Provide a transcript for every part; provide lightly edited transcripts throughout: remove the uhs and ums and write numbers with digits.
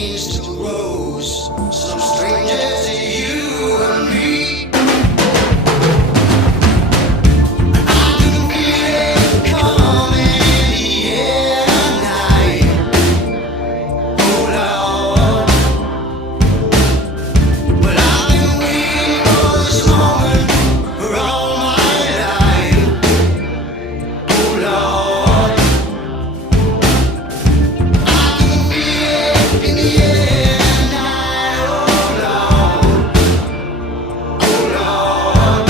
changed to rose, some stranger to you and me. I can feel it coming in the air tonight. Oh Lord, well I've been waiting for this moment for all my life. Oh Lord, I can feel it in the air tonight. Oh Lord, oh Lord,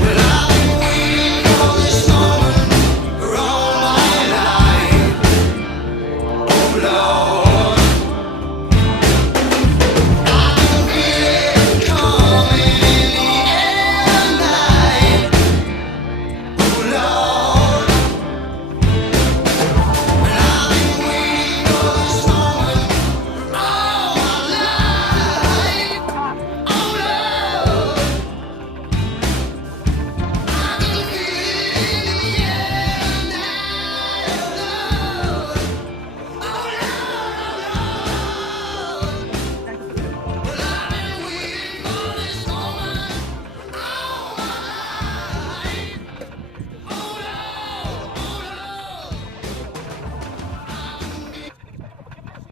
well I've been waiting for this moment for all my life. Oh Lord.